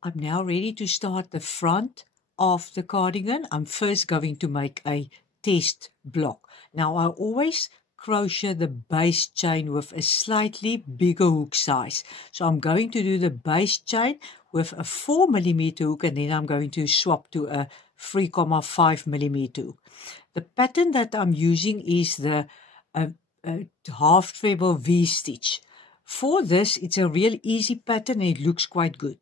I'm now ready to start the front of the cardigan. I'm first going to make a test block. Now I always crochet the base chain with a slightly bigger hook size. So I'm going to do the base chain with a 4mm hook, and then I'm going to swap to a 3,5mm hook. The pattern that I'm using is the half treble V-stitch. For this, it's a real easy pattern and it looks quite good.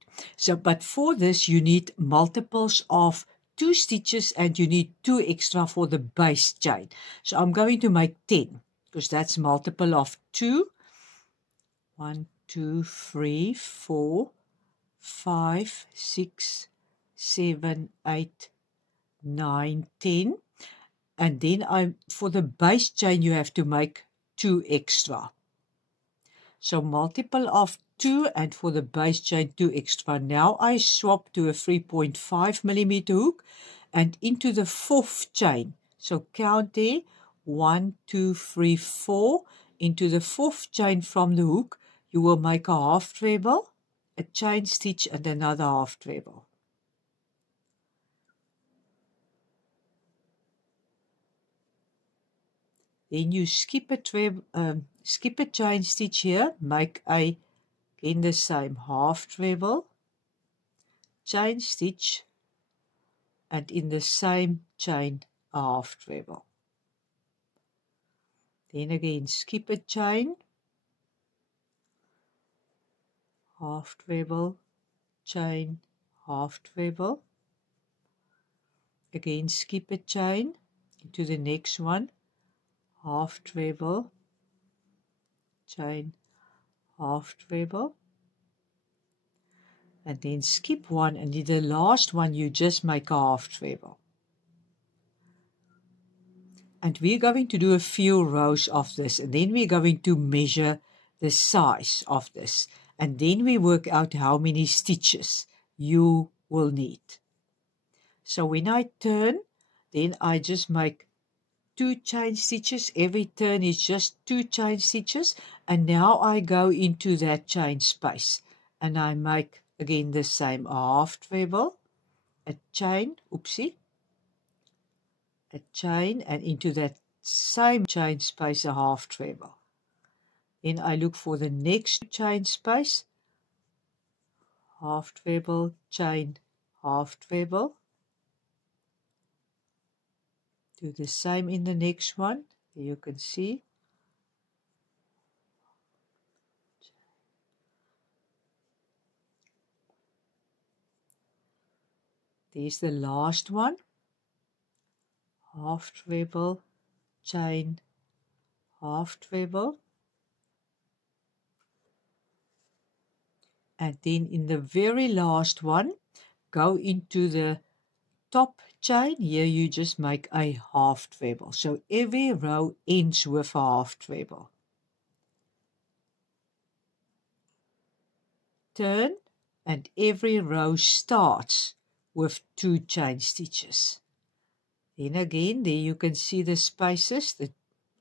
But for this, you need multiples of 2 stitches and you need 2 extra for the base chain. So I'm going to make 10 because that's multiple of 2. 1, 2, 3, 4, 5, 6, 7, 8, 9, 10. And then for the base chain, you have to make 2 extra. So multiple of 2, and for the base chain 2 extra. Now I swap to a 3.5mm hook and into the 4th chain. So count there, 1, 2, 3, 4. Into the 4th chain from the hook, you will make a half treble, a chain stitch and another half treble. Then you skip a chain stitch here, make again the same half treble, chain stitch, and in the same chain a half treble. Then again skip a chain, half treble, chain, half treble. Again skip a chain into the next one, half treble, chain, half treble. And then skip one, and in the last one you just make a half treble. And we're going to do a few rows of this, and then we're going to measure the size of this, and then we work out how many stitches you will need. So when I turn, then I just make 2 chain stitches. Every turn is just 2 chain stitches, and now I go into that chain space and I make again the same, a half treble, a chain, a chain, and into that same chain space a half treble. Then I look for the next chain space, half treble, chain, half treble. Do the same in the next one. You can see. There's the last one. Half treble, chain, half treble. And then in the very last one, go into the top chain. Here you just make a half treble. So every row ends with a half treble. Turn, and every row starts with 2 chain stitches. Then again, there you can see the spaces, the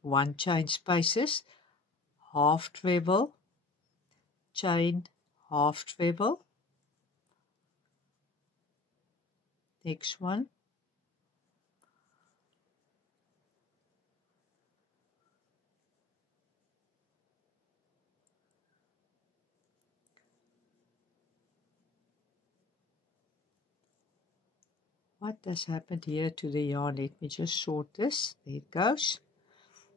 1 chain spaces, half treble, chain, half treble. Next one. What has happened here to the yarn? Let me just sort this. There it goes.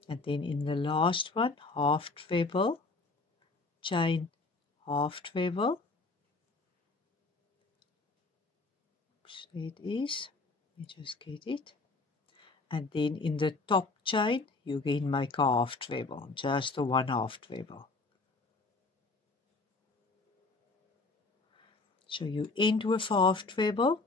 And then in the last one, half treble, chain, half treble. Oops, there it is. Let me just get it. And then in the top chain, you again make a half treble, just the 1 half treble. So you end with half treble.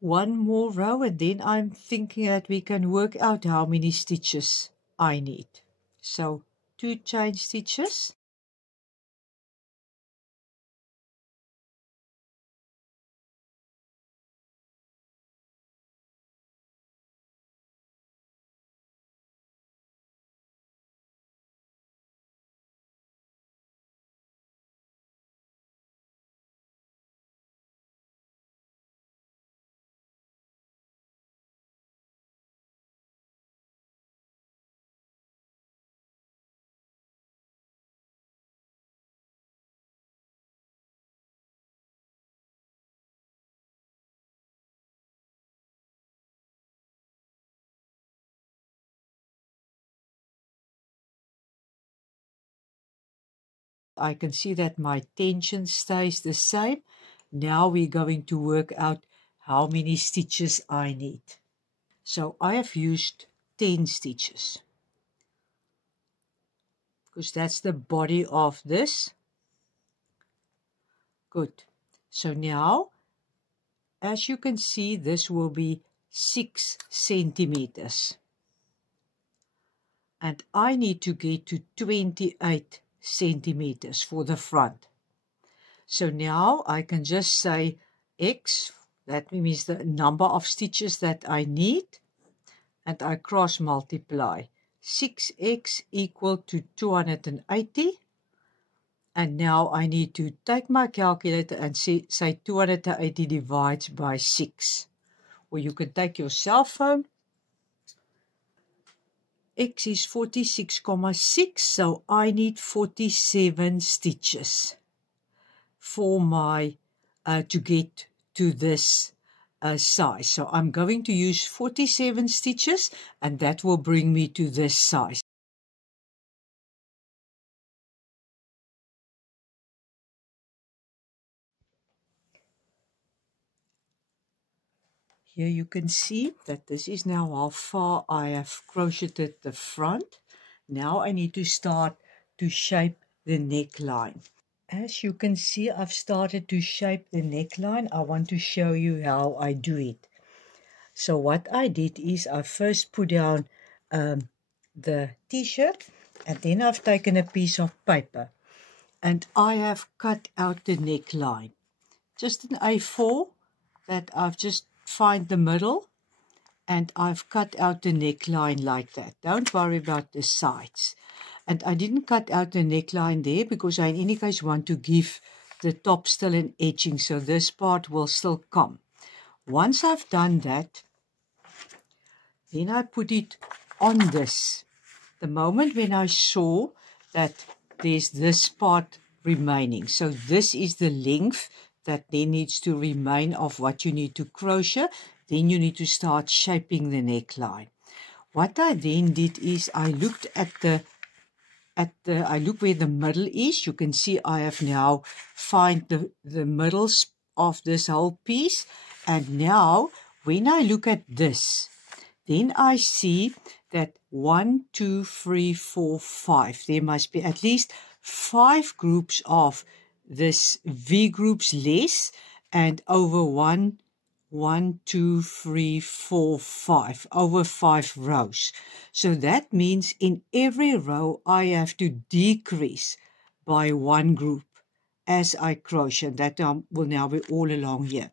1 more row, and then I'm thinking that we can work out how many stitches I need. So 2 chain stitches, I can see that my tension stays the same. Now we're going to work out how many stitches I need. So I have used 10 stitches because that's the body of this. Good. So now, as you can see, this will be 6 centimeters. And I need to get to 28 centimeters for the front. So now I can just say X, that means the number of stitches that I need, and I cross multiply. 6x equal to 280. And now I need to take my calculator and say 280 divides by 6. Or you can take your cell phone. X is 46,6, so I need 47 stitches for my to get to this size. So I'm going to use 47 stitches, and that will bring me to this size. Here you can see that this is now how far I have crocheted the front. Now I need to start to shape the neckline. As you can see, I've started to shape the neckline. I want to show you how I do it. So what I did is I first put down the t-shirt, and then I've taken a piece of paper and I have cut out the neckline. Just an A4 that I've just find the middle, and I've cut out the neckline like that. Don't worry about the sides. And I didn't cut out the neckline there because I in any case want to give the top still an edging, so this part will still come. Once I've done that, then I put it on this. The moment when I saw that there's this part remaining, so this is the length that then needs to remain of what you need to crochet, then you need to start shaping the neckline. What I then did is I looked I look where the middle is. You can see I have now find the middles of this whole piece, and now when I look at this, then I see that 1, 2, 3, 4, 5. There must be at least 5 groups of this V groups less, and over 1, 2, 3, 4, 5, over 5 rows. So that means in every row I have to decrease by 1 group as I crochet. That will now be all along here.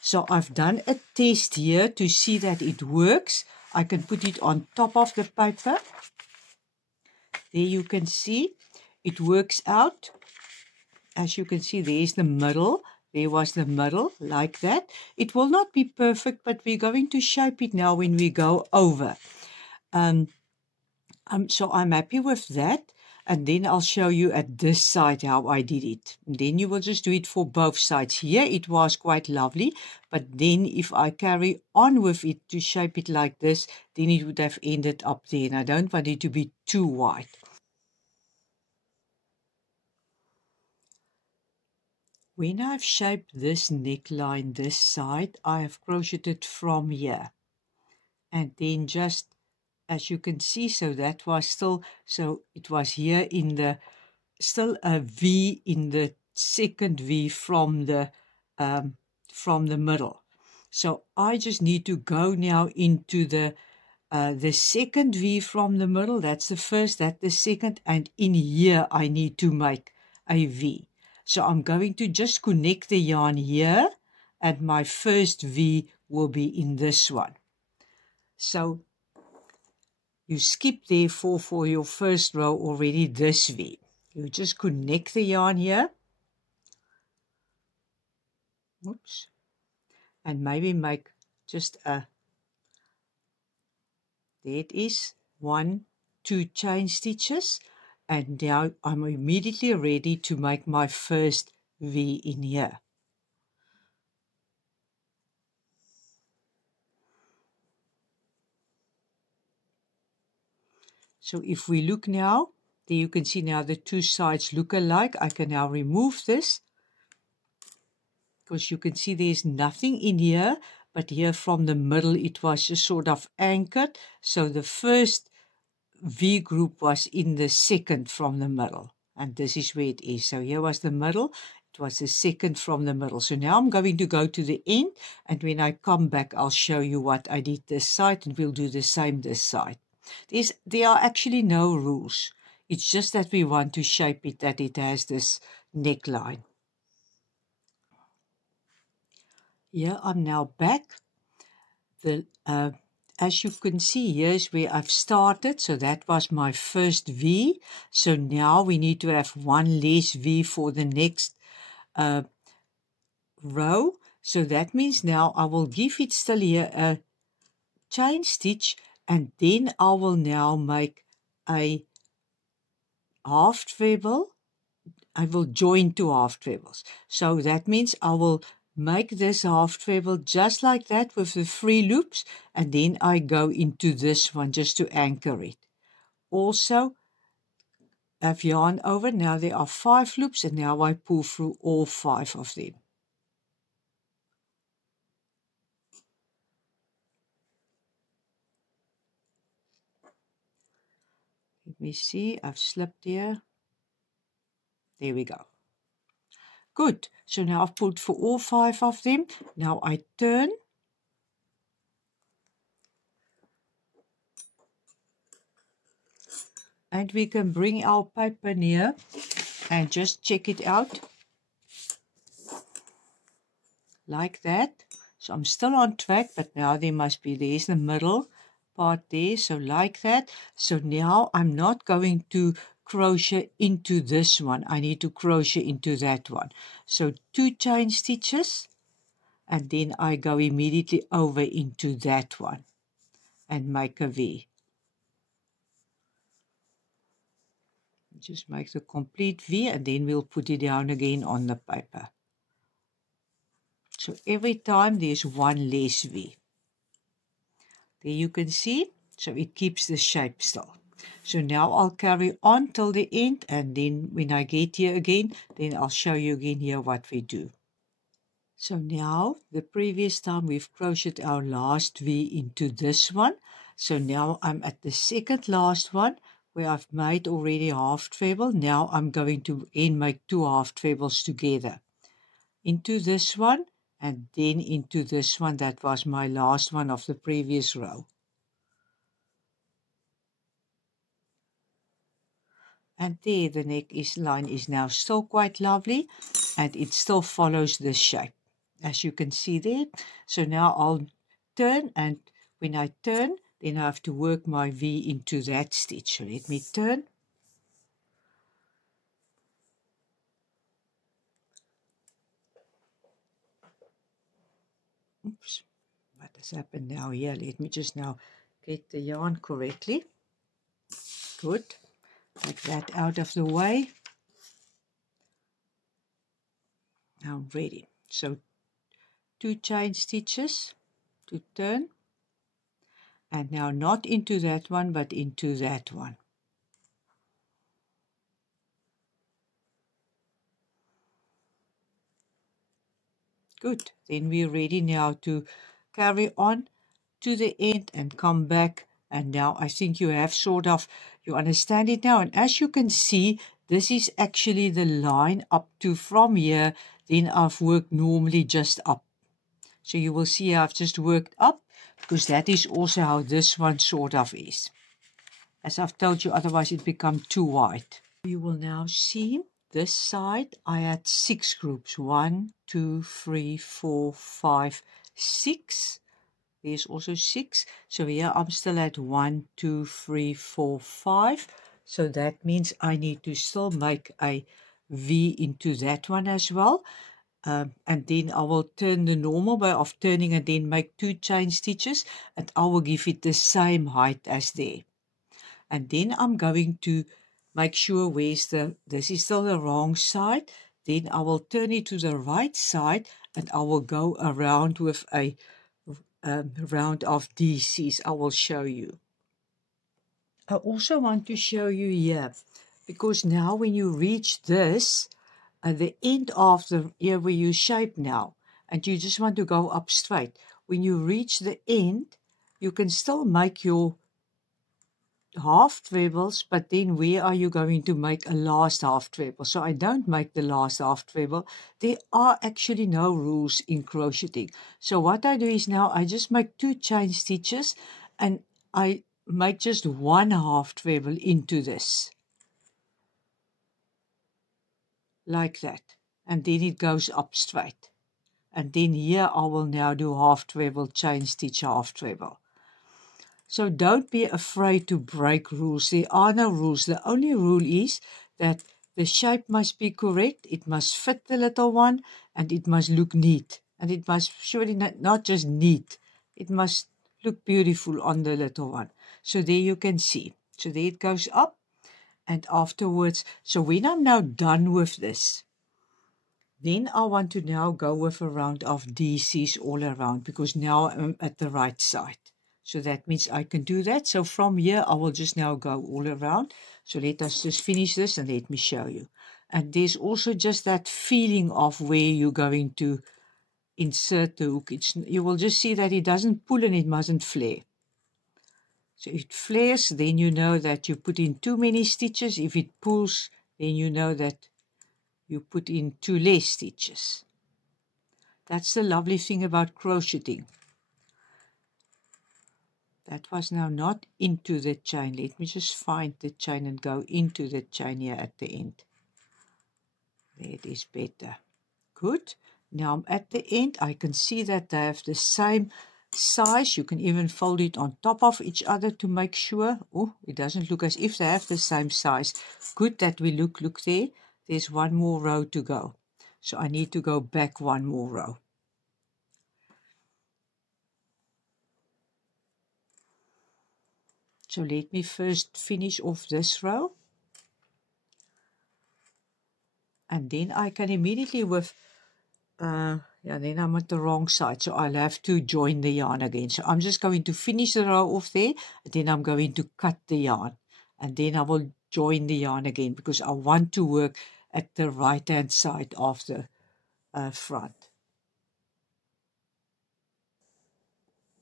So I've done a test here to see that it works. I can put it on top of the paper. There you can see it works out. As you can see, there's the middle. There was the middle, like that. It will not be perfect, but we're going to shape it now when we go over. So I'm happy with that. And then I'll show you at this side how I did it. And then you will just do it for both sides. Here it was quite lovely, but then if I carry on with it to shape it like this, then it would have ended up there. And I don't want it to be too wide. When I've shaped this neckline this side, I have crocheted from here. And then just, as you can see, so that was still, so it was here in the, still a V in the second V from the middle. So I just need to go now into the second V from the middle. That's the first, that's the second, and in here I need to make a V. So I'm going to just connect the yarn here, and my first V will be in this one. So you skip therefore for your first row already this V. You just connect the yarn here. Oops. And maybe make just a, there it is, 1, 2 chain stitches. And now I'm immediately ready to make my first V in here. So if we look now, There you can see now the two sides look alike. I can now remove this because you can see there's nothing in here, but here from the middle it was just sort of anchored. So the first V group was in the second from the middle, and this is where it is. So here was the middle, it was the second from the middle. So now I'm going to go to the end, and when I come back I'll show you what I did this side, and we'll do the same this side. There are actually no rules. It's just that we want to shape it that it has this neckline. Here I'm now back. As you can see, here's where I've started. So that was my first V. So now we need to have one less V for the next row. So that means now I will give it still here a chain stitch, and then I will now make a half treble. I will join two half trebles. So that means I will make this half treble just like that with the 3 loops, and then I go into this one just to anchor it. Also have yarn over. Now there are 5 loops, and now I pull through all 5 of them. Let me see, I've slipped here. There we go. Good. So now I've pulled for all 5 of them. Now I turn. And we can bring our paper near and just check it out. Like that. So I'm still on track, but now there's the middle part there. So like that. So now I'm not going to crochet into this one. I need to crochet into that one. So 2 chain stitches, and then I go immediately over into that one and make a V. Just make the complete V, and then we'll put it down again on the paper. So every time there's one less V. There you can see, so it keeps the shape still. So now I'll carry on till the end, and then when I get here again, then I'll show you again here what we do. So now, the previous time we've crocheted our last V into this one. So now I'm at the second last one, where I've made already half treble. Now I'm going to make 2 half trebles together. Into this one, and then into this one. That was my last one of the previous row. And there the line is now still quite lovely, and it still follows this shape, as you can see there. So now I'll turn, and when I turn, then I have to work my V into that stitch. So let me turn. Oops, what has happened now here? Let me just now get the yarn correctly. Good. Take that out of the way. Now I'm ready. So 2 chain stitches to turn. And now not into that one, but into that one. Good. Then we're ready now to carry on to the end and come back. And now I think you have you understand it now. And as you can see, this is actually the line up to from here. Then I've worked normally just up. So you will see I've just worked up, because that is also how this one sort of is. As I've told you, otherwise it becomes too wide. You will now see this side. I had 6 groups. 1, 2, 3, 4, 5, 6. There's also 6. So here I'm still at 1, 2, 3, 4, 5. So that means I need to still make a V into that one as well. And then I will turn the normal way of turning, and then make 2 chain stitches, and I will give it the same height as there. And then I'm going to make sure this is still the wrong side. Then I will turn it to the right side, and I will go around with a round of DCs. I will show you. I also want to show you here because now when you reach this, at the end of the here where you shape now, and you just want to go up straight, when you reach the end, you can still make your half trebles, but then where are you going to make a last half treble? So I don't make the last half treble. There are actually no rules in crocheting. So what I do is now I just make 2 chain stitches and I make just 1 half treble into this. Like that. And then it goes up straight. And then here I will now do half treble, chain stitch, half treble. So don't be afraid to break rules. There are no rules. The only rule is that the shape must be correct, it must fit the little one, and it must look neat. And it must surely not just neat, it must look beautiful on the little one. So there you can see. So there it goes up, and afterwards, so when I'm now done with this, then I want to now go with a round of DCs all around, because now I'm at the right side. So that means I can do that. So from here, I will just now go all around. So let us just finish this and let me show you. And there's also just that feeling of where you're going to insert the hook. You will just see that it doesn't pull and it mustn't flare. So if it flares, then you know that you put in too many stitches. If it pulls, then you know that you put in too less stitches. That's the lovely thing about crocheting. That was now not into the chain. Let me just find the chain and go into the chain here at the end. There it is better. Good. Now I'm at the end. I can see that they have the same size. You can even fold it on top of each other to make sure. Oh, it doesn't look as if they have the same size. Good that we look there. There's one more row to go. So I need to go back one more row. So let me first finish off this row. And then I can immediately with, then I'm at the wrong side. So I'll have to join the yarn again. So I'm just going to finish the row off there. And then I'm going to cut the yarn. And then I will join the yarn again because I want to work at the right-hand side of the front.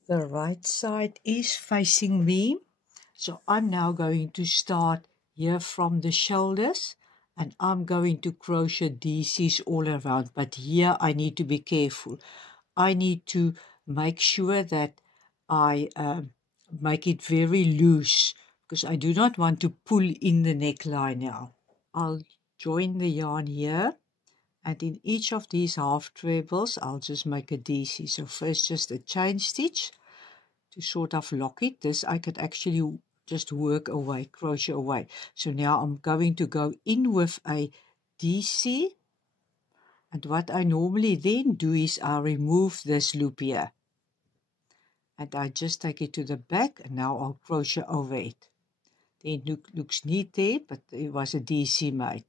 The right side is facing me. So I'm now going to start here from the shoulders, and I'm going to crochet DCs all around. But here I need to be careful. I need to make sure that I make it very loose, because I do not want to pull in the neckline now. I'll join the yarn here, and in each of these half trebles I'll just make a DC. So first just a chain stitch to sort of lock it. This I could actually just work away, crochet away. So now I'm going to go in with a DC, and what I normally then do is I remove this loop here and I just take it to the back, and now I'll crochet over it. Then it looks neat there, but it was a DC made.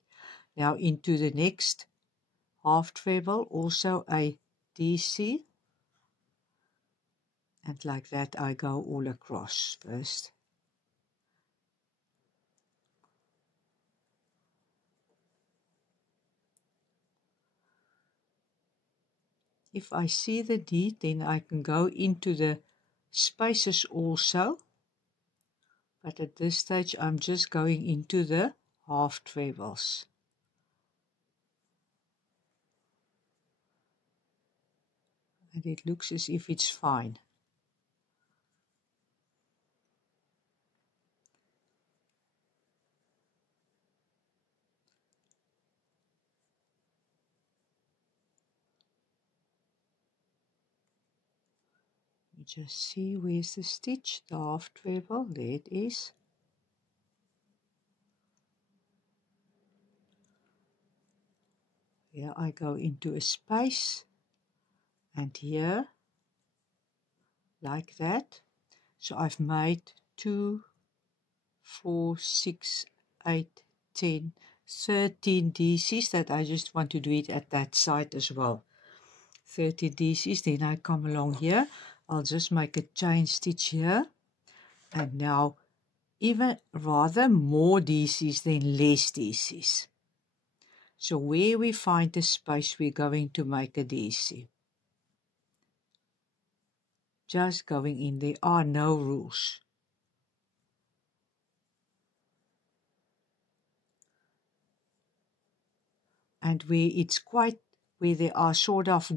Now into the next half treble, also a DC, and like that I go all across first. If I see the need, then I can go into the spaces also. But at this stage, I'm just going into the half trebles. And it looks as if it's fine. Just see where's the stitch, the half treble, there it is. Here I go into a space, and here, like that. So I've made 2, 4, 6, 8, 10, 13 DCs that I just want to do it at that side as well. 13 DCs, then I come along here. I'll just make a chain stitch here, and now even rather more DCs than less DCs. So where we find the space, we're going to make a DC. Just going in, there are no rules. And where it's quite, where there are sort of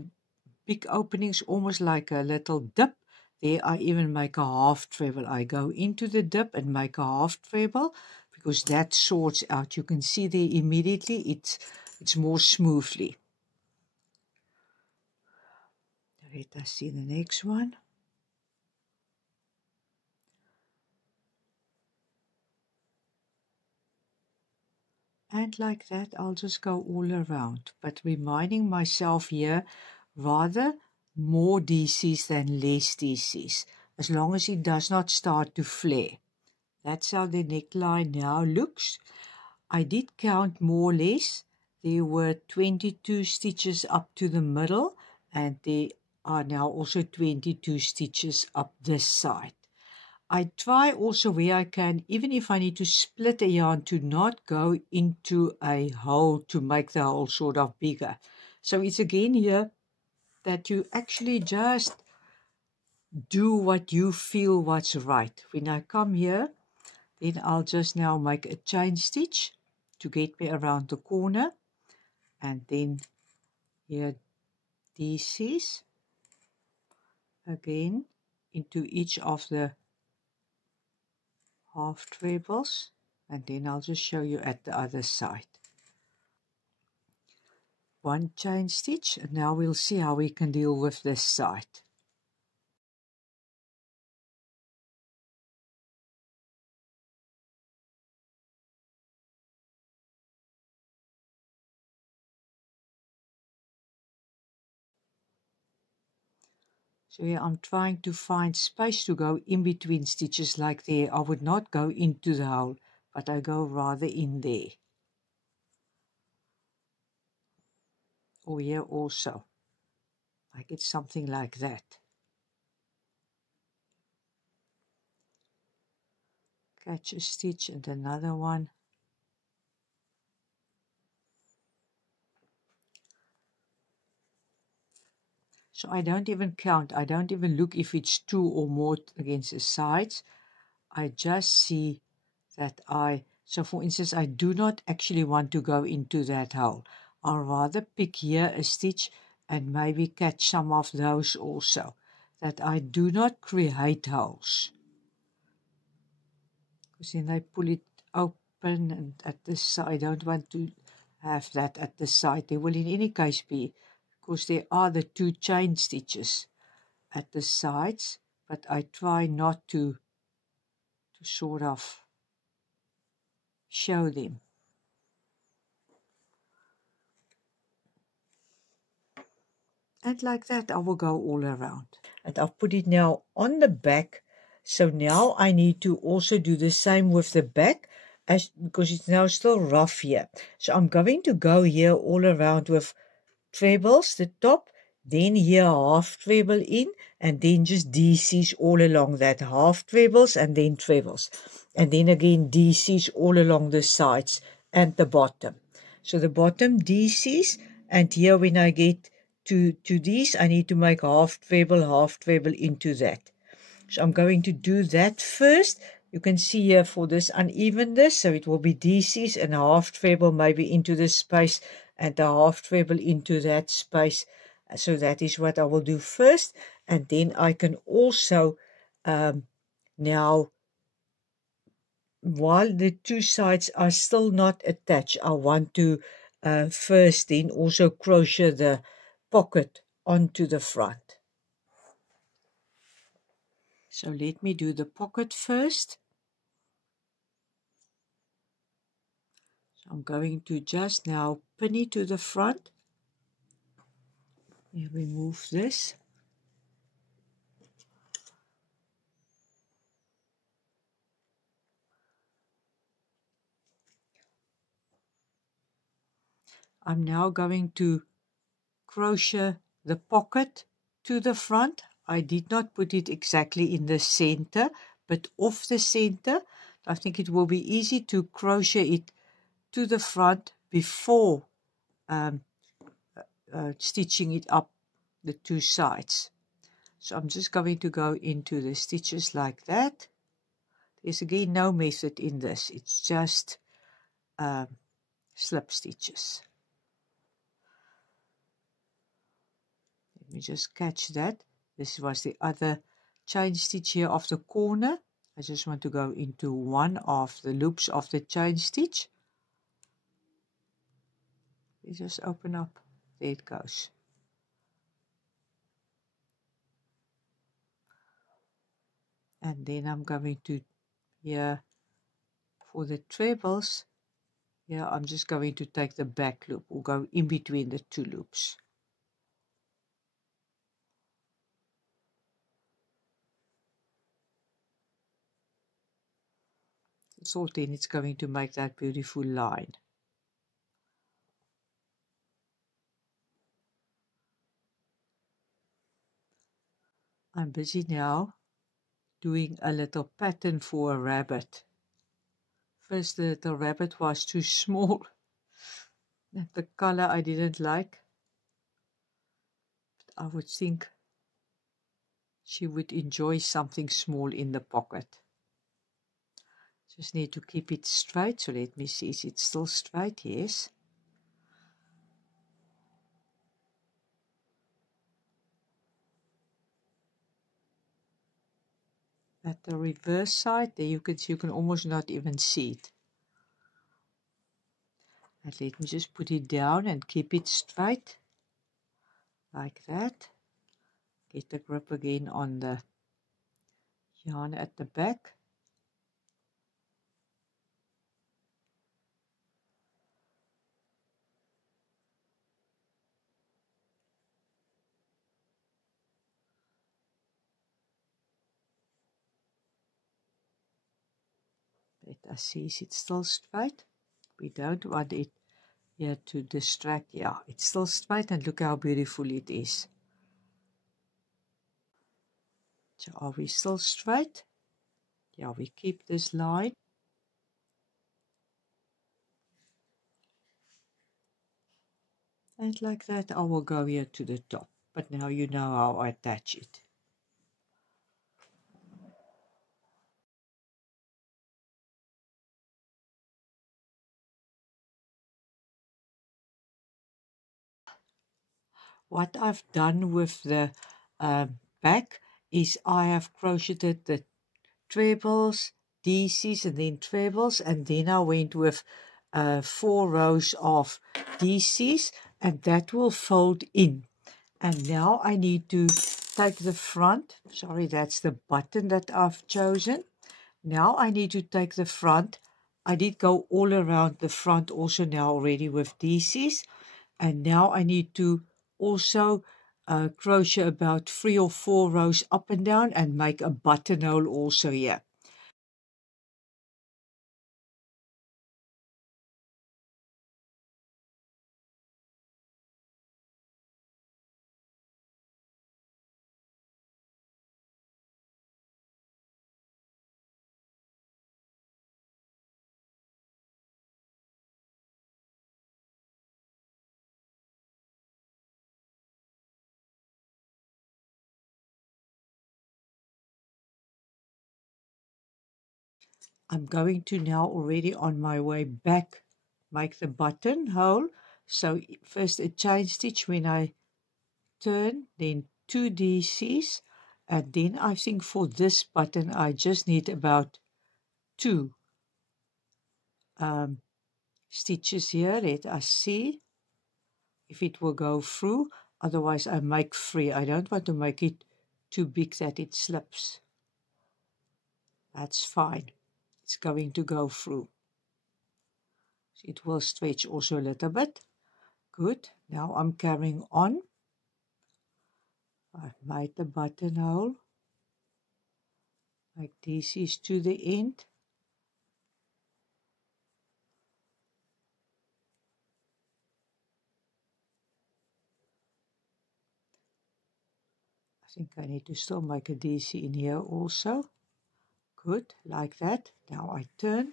big openings, almost like a little dip, there I even make a half treble. I go into the dip and make a half treble because that sorts out. You can see there immediately it's more smoothly. Let us see the next one. And like that, I'll just go all around, but reminding myself here, rather more DCs than less DCs, as long as it does not start to flare. That's how the neckline now looks. I did count more or less. There were 22 stitches up to the middle, and there are now also 22 stitches up this side. I try also where I can, even if I need to split a yarn, to not go into a hole to make the hole sort of bigger. So it's again here that you actually just do what you feel what's right. When I come here, then I'll just now make a chain stitch to get me around the corner, and then here DCs again into each of the half trebles, and then I'll just show you at the other side. One chain stitch, and now we'll see how we can deal with this side. So here I'm trying to find space to go in between stitches like there. I would not go into the hole, but I go rather in there. Or here also. I get something like that. Catch a stitch and another one. So I don't even count. I don't even look if it's 2 or more against the sides. I just see that so for instance, I do not actually want to go into that hole. I'll rather pick here a stitch and maybe catch some of those also. That I do not create holes. Because then I pull it open, and at this side, I don't want to have that at the side. There will in any case be, because there are the 2 chain stitches at the sides, but I try not to sort of show them. And like that, I will go all around. And I've put it now on the back. So now I need to also do the same with the back, because it's now still rough here. So I'm going to go here all around with trebles, the top, then here half treble in, and then just DCs all along that, half trebles and then trebles. And then again DCs all along the sides and the bottom. So the bottom DCs, and here when I get to these, I need to make half treble into that. So I'm going to do that first. You can see here for this unevenness, so it will be DCs and a half treble maybe into this space and a half treble into that space. So that is what I will do first, and then I can also now, while the 2 sides are still not attached, I want to first then also crochet the pocket onto the front. So let me do the pocket first. So I'm going to just now pin it to the front. Remove this. I'm now going to crochet the pocket to the front. I did not put it exactly in the center, but off the center. I think it will be easy to crochet it to the front before stitching it up the two sides. So I'm just going to go into the stitches like that. There's again no method in this, it's just slip stitches. Let me just catch that. This was the other chain stitch here of the corner. I just want to go into one of the loops of the chain stitch. You just open up, there it goes. And then I'm going to, here for the trebles, here I'm just going to take the back loop or go in between the two loops. So then it's going to make that beautiful line. I'm busy now doing a little pattern for a rabbit. First the rabbit was too small. The color I didn't like. But I would think she would enjoy something small in the pocket. Just need to keep it straight. So let me see, is it still straight? Yes. At the reverse side, there you can almost not even see it. And let me just put it down and keep it straight. Like that. Get the grip again on the yarn at the back. Let us see, is it still straight? We don't want it here to distract. Yeah, it's still straight and look how beautiful it is. So are we still straight? Yeah, we keep this line. And like that I will go here to the top. But now you know how I attach it. What I've done with the back is I have crocheted the trebles, DCs and then trebles, and then I went with 4 rows of DCs, and that will fold in. And now I need to take the front, sorry, that's the button that I've chosen. Now I need to take the front. I did go all around the front also now already with DCs, and now I need to also crochet about 3 or 4 rows up and down and make a buttonhole also here. I'm going to now already on my way back make the buttonhole. So first a chain stitch when I turn, then 2 DCs, and then I think for this button I just need about 2 stitches here. Let us see if it will go through. Otherwise I make 3. I don't want to make it too big that it slips. That's fine. It's going to go through. It will stretch also a little bit. Good. Now I'm carrying on. I've made the buttonhole. Like this is to the end. I think I need to still make a DC in here also. Good, like that. Now I turn.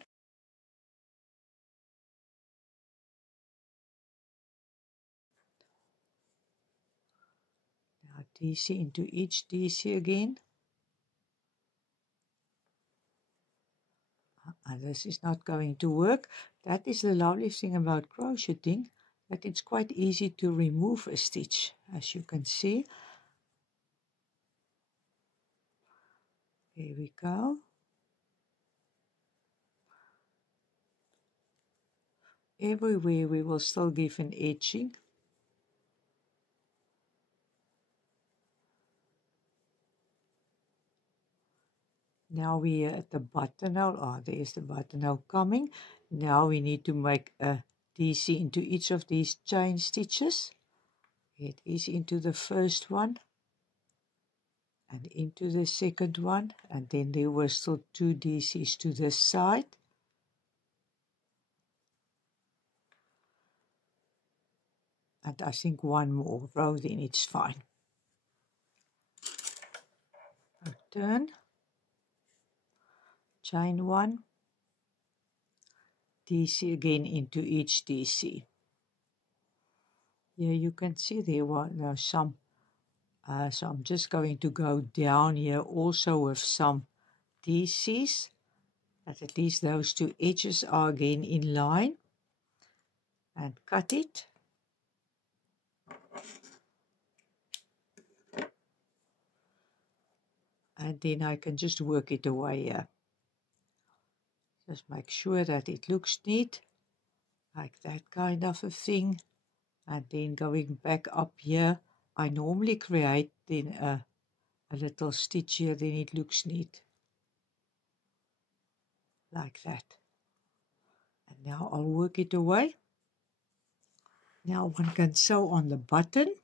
Now DC into each DC again. And this is not going to work. That is the lovely thing about crocheting, that it's quite easy to remove a stitch, as you can see. There we go. Everywhere we will still give an edging. Now we are at the buttonhole. Oh, there's the buttonhole coming. Now we need to make a DC into each of these chain stitches. It is into the first one and into the second one, and then there were still 2 DCs to this side. And I think one more row, then it's fine. I'll turn, chain 1, DC again into each DC. Here you can see there were some, so I'm just going to go down here also with some DCs, that at least those 2 edges are again in line, and cut it. And then I can just work it away here. Just make sure that it looks neat, like that kind of a thing. And then going back up here, I normally create then a little stitch here, then it looks neat. Like that. And now I'll work it away. Now one can sew on the button.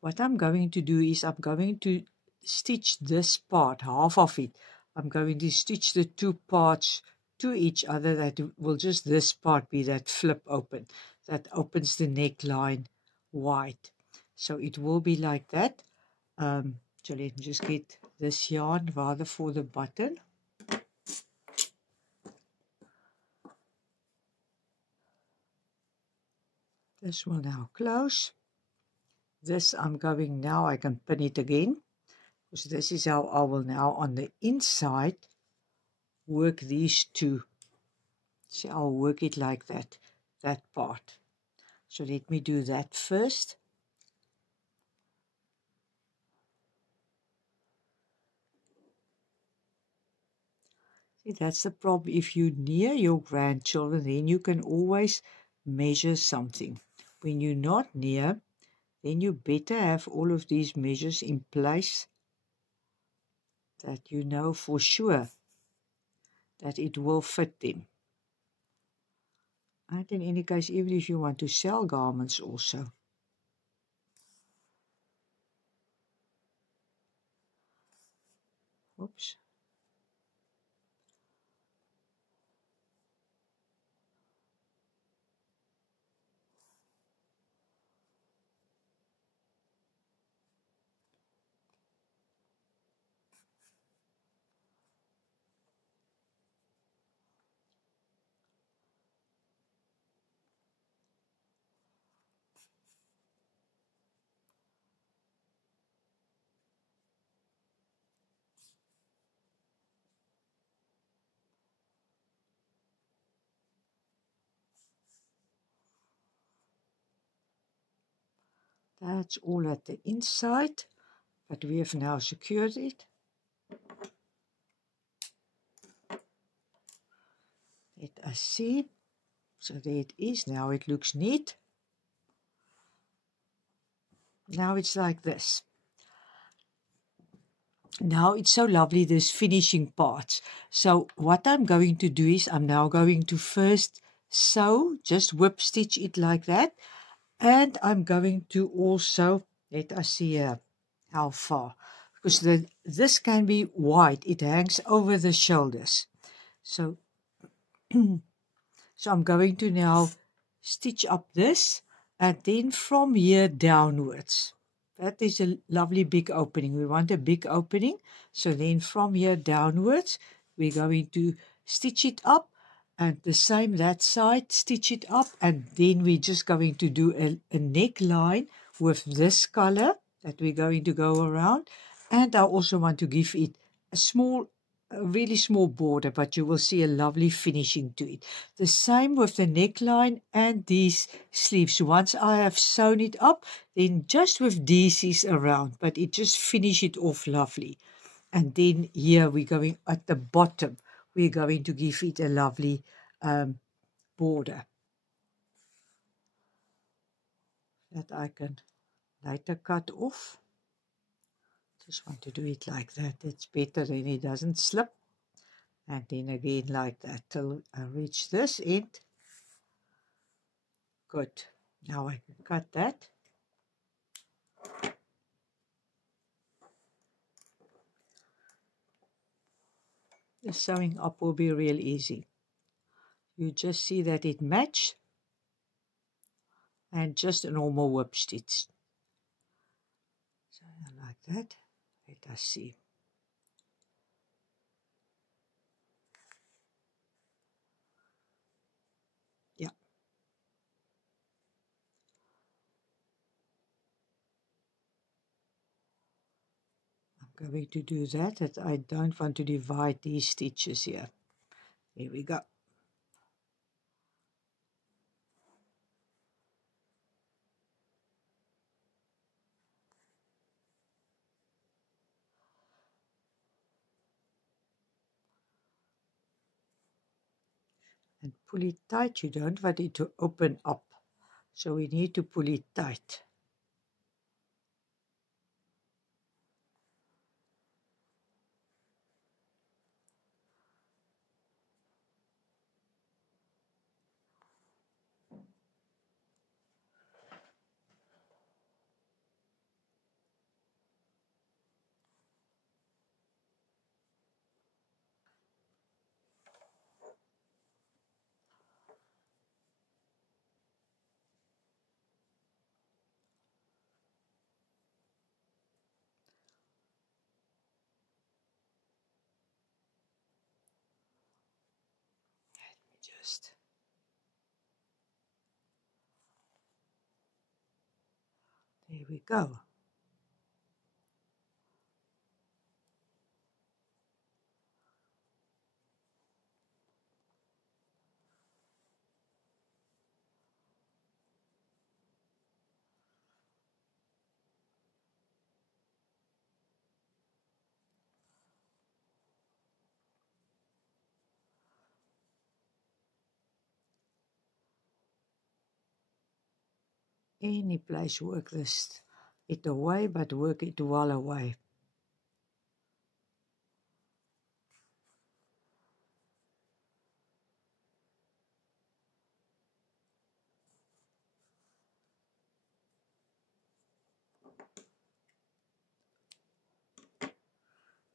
What I'm going to do is I'm going to stitch this part, half of it. I'm going to stitch the 2 parts to each other. That will just this part be that flip open, that opens the neckline wide. So it will be like that. So let me just get this yarn rather for the button. This will now close. This I'm going now, I can pin it again, because this is how I will now on the inside work these 2. So I'll work it like that, that part. So let me do that first. See, that's the problem. If you're near your grandchildren, then you can always measure something. When you're not near, then you better have all of these measures in place, that you know for sure that it will fit them. And in any case, even if you want to sell garments also. Oops. That's all at the inside, but we have now secured it. Let us see. So there it is. Now it looks neat. Now it's like this. Now it's so lovely, this finishing parts. So what I'm going to do is I'm now going to first sew, just whip stitch it like that. And I'm going to also, let us see how far, because this can be wide. It hangs over the shoulders. So, so I'm going to now stitch up this, and then from here downwards. that is a lovely big opening. We want a big opening. So then from here downwards, we're going to stitch it up, and the same that side, stitch it up, and then we're just going to do a neckline with this color that we're going to go around. And I also want to give it a really small border, but you will see a lovely finishing to it. The same with the neckline and these sleeves. Once I have sewn it up, then just with daisies around, but it just finish it off lovely. And then here we're going at the bottom, we're going to give it a lovely border that I can later cut off. Just want to do it like that. It's better, then it doesn't slip. And then again like that till I reach this end. Good. Now I can cut that. The sewing up will be real easy. You just see that it matched, and just a normal whip stitch. So like that. Let us see. Yeah. I'm going to do that I don't want to divide these stitches here. Here we go. And pull it tight. You don't want it to open up, so we need to pull it tight. Just there we go. Any place work this it away, but work it well away.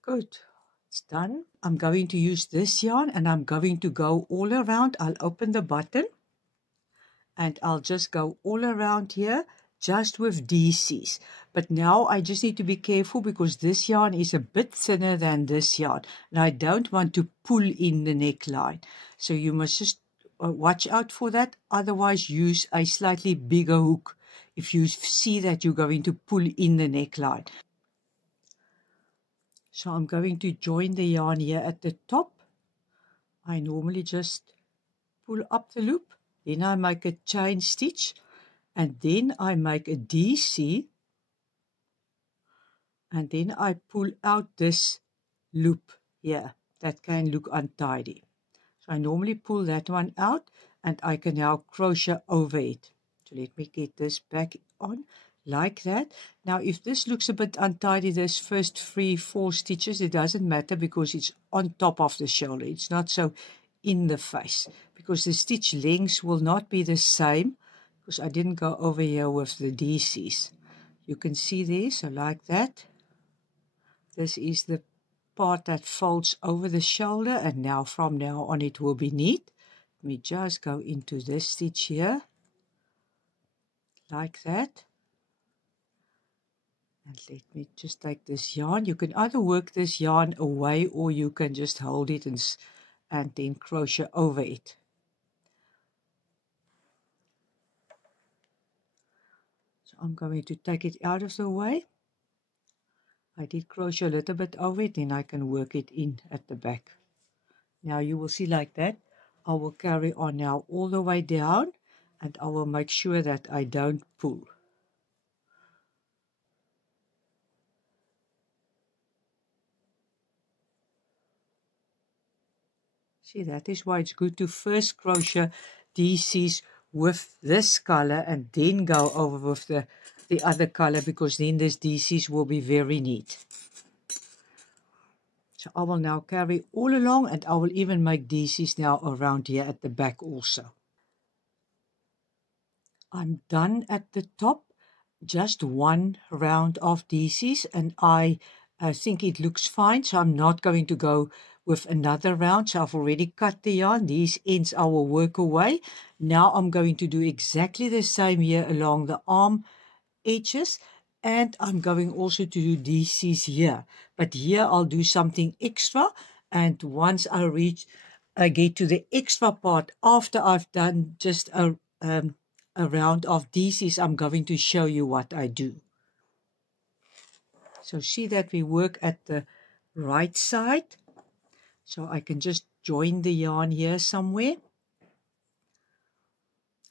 Good. It's done. I'm going to use this yarn, and I'm going to go all around. I'll open the button, and I'll just go all around here just with DCs. But now I just need to be careful because this yarn is a bit thinner than this yarn, and I don't want to pull in the neckline. So you must just watch out for that. Otherwise, use a slightly bigger hook if you see that you're going to pull in the neckline. So I'm going to join the yarn here at the top. I normally just pull up the loop, then I make a chain stitch, and then I make a DC, and then I pull out this loop here that can look untidy. So I normally pull that one out, and I can now crochet over it. So let me get this back on like that. Now if this looks a bit untidy, this first 3-4 stitches, it doesn't matter because it's on top of the shoulder. It's not so in the face, because the stitch lengths will not be the same, because I didn't go over here with the DCs. You can see there, so like that. This is the part that folds over the shoulder, and now from now on it will be neat. Let me just go into this stitch here like that, And let me just take this yarn. You can either work this yarn away or you can just hold it and then crochet over it. So I'm going to take it out of the way. I did crochet a little bit over it, then I can work it in at the back. Now you will see like that. I will carry on now all the way down, and I will make sure that I don't pull. See, that is why it's good to first crochet DCs with this color and then go over with the other color, because then this DCs will be very neat. So I will now carry all along, and I will even make DCs now around here at the back also. I'm done at the top, just one round of DCs, and I think it looks fine, so I'm not going to go with another round. So I've already cut the yarn. These ends I will work away. Now I'm going to do exactly the same here along the arm edges, and I'm going also to do DCs here, but here I'll do something extra, and once I get to the extra part after I've done just a round of DCs, I'm going to show you what I do. So see that we work at the right side, so I can just join the yarn here somewhere.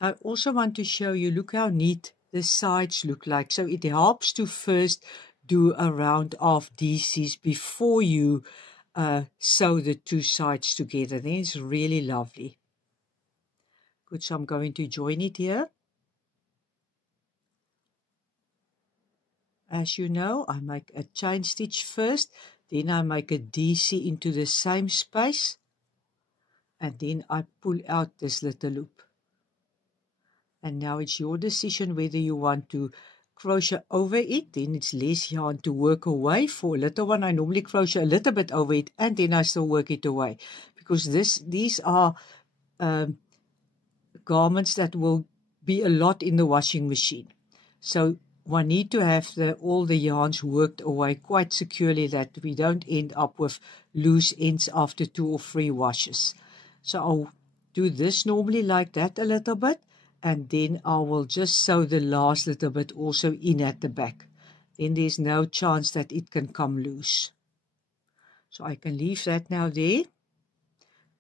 I also want to show you, look how neat the sides look like. So it helps to first do a round of DCs before you sew the two sides together. Then it's really lovely. Good, so I'm going to join it here. As you know, I make a chain stitch first, then I make a DC into the same space, and then I pull out this little loop. And now it's your decision whether you want to crochet over it, then it's less yarn to work away. For a little one, I normally crochet a little bit over it, and then I still work it away, because these are garments that will be a lot in the washing machine. So one need to have all the yarns worked away quite securely, that we don't end up with loose ends after 2 or 3 washes. So I'll do this normally like that a little bit, and then I will just sew the last little bit also in at the back. Then there's no chance that it can come loose. So I can leave that now there.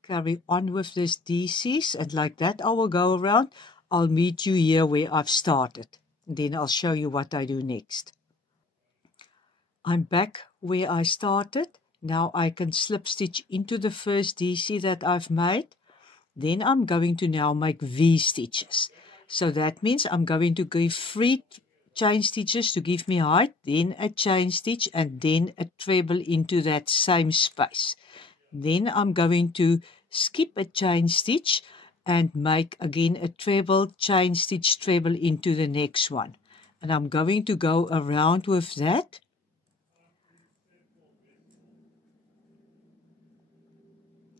Carry on with this DCs, and like that I will go around. I'll meet you here where I've started, and then I'll show you what I do next. I'm back where I started. Now I can slip stitch into the first DC that I've made. Then I'm going to now make V stitches. So that means I'm going to give 3 chain stitches to give me height, then a chain stitch, and then a treble into that same space. Then I'm going to skip a chain stitch and make again a treble, chain stitch, treble into the next one. And I'm going to go around with that.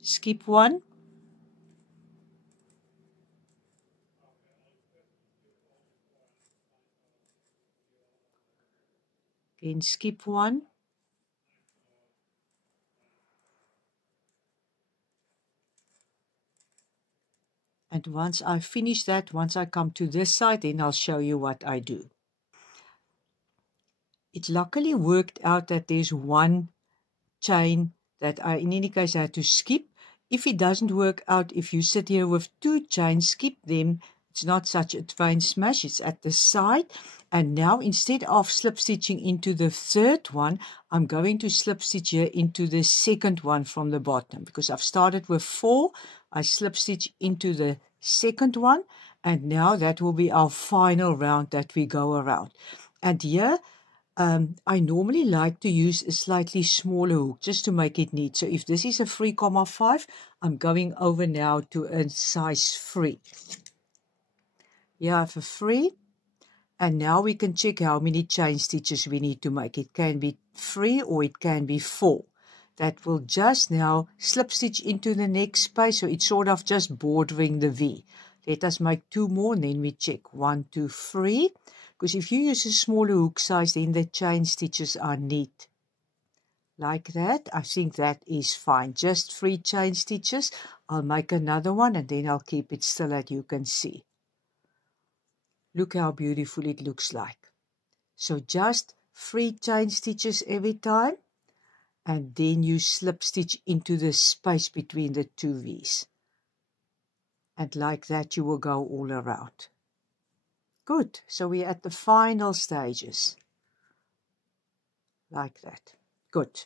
Skip one. Again, skip one. And once I finish that, once I come to this side, then I'll show you what I do. It luckily worked out that there's one chain that I, in any case, I had to skip. If it doesn't work out, if you sit here with 2 chains, skip them. It's not such a train smash, it's at the side. And now instead of slip stitching into the third one, I'm going to slip stitch here into the second one from the bottom, because I've started with 4. I slip stitch into the second one, and now that will be our final round that we go around. And here I normally like to use a slightly smaller hook just to make it neat. So if this is a 3,5, I'm going over now to a size 3. Here I have a 3, and now we can check how many chain stitches we need to make. It can be 3 or it can be 4. That will just now slip stitch into the next space, so it's sort of just bordering the V. Let us make 2 more, and then we check 1, 2, 3. because if you use a smaller hook size, then the chain stitches are neat. Like that, I think that is fine. Just 3 chain stitches. I'll make another one and then I'll keep it still that you can see. Look how beautiful it looks like. So just 3 chain stitches every time, and then you slip stitch into the space between the 2 V's. And like that you will go all around. Good, so we're at the final stages. Like that. Good.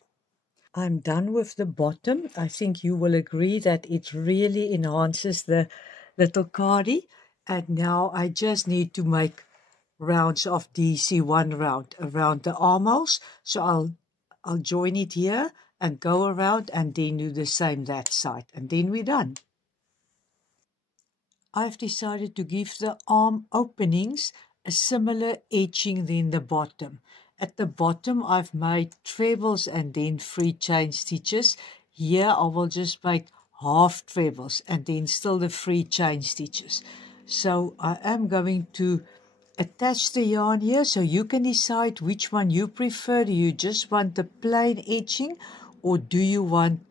I'm done with the bottom. I think you will agree that it really enhances the little cardie. And now I just need to make rounds of DC, 1 round around the armholes. So I'll join it here and go around and then do the same that side. And then we're done. I've decided to give the arm openings a similar edging than the bottom. At the bottom I've made trebles and then 3 chain stitches. Here I will just make half trebles and then still the 3 chain stitches. So I am going to attach the yarn here, so you can decide which one you prefer. Do you just want the plain edging, or do you want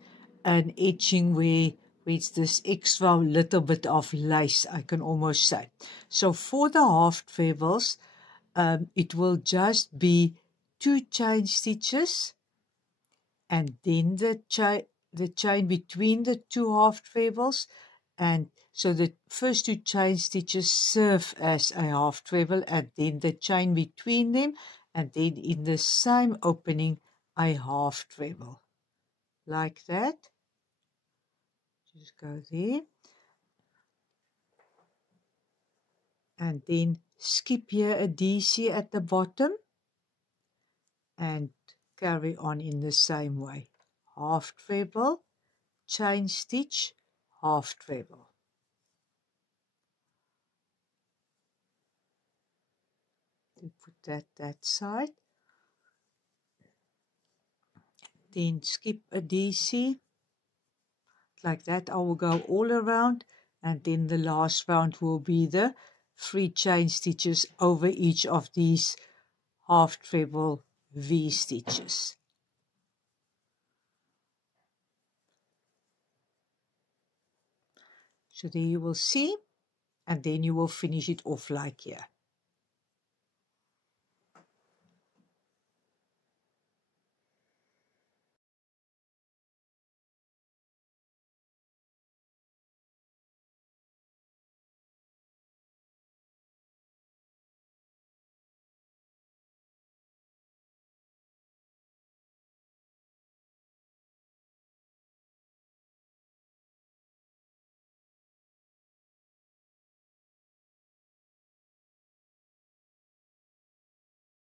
an edging where it's this extra little bit of lace, I can almost say. So for the half trebles, it will just be 2 chain stitches and then the chain between the 2 half trebles, and so the first 2 chain stitches serve as a half treble, and then the chain between them, and then in the same opening a half treble, like that. Just go there and then skip here a DC at the bottom and carry on in the same way. Half treble, chain stitch, half treble. Put that side. Then skip a DC. Like that I will go all around, and then the last round will be the 3 chain stitches over each of these half treble V stitches. So there you will see, and then you will finish it off like here.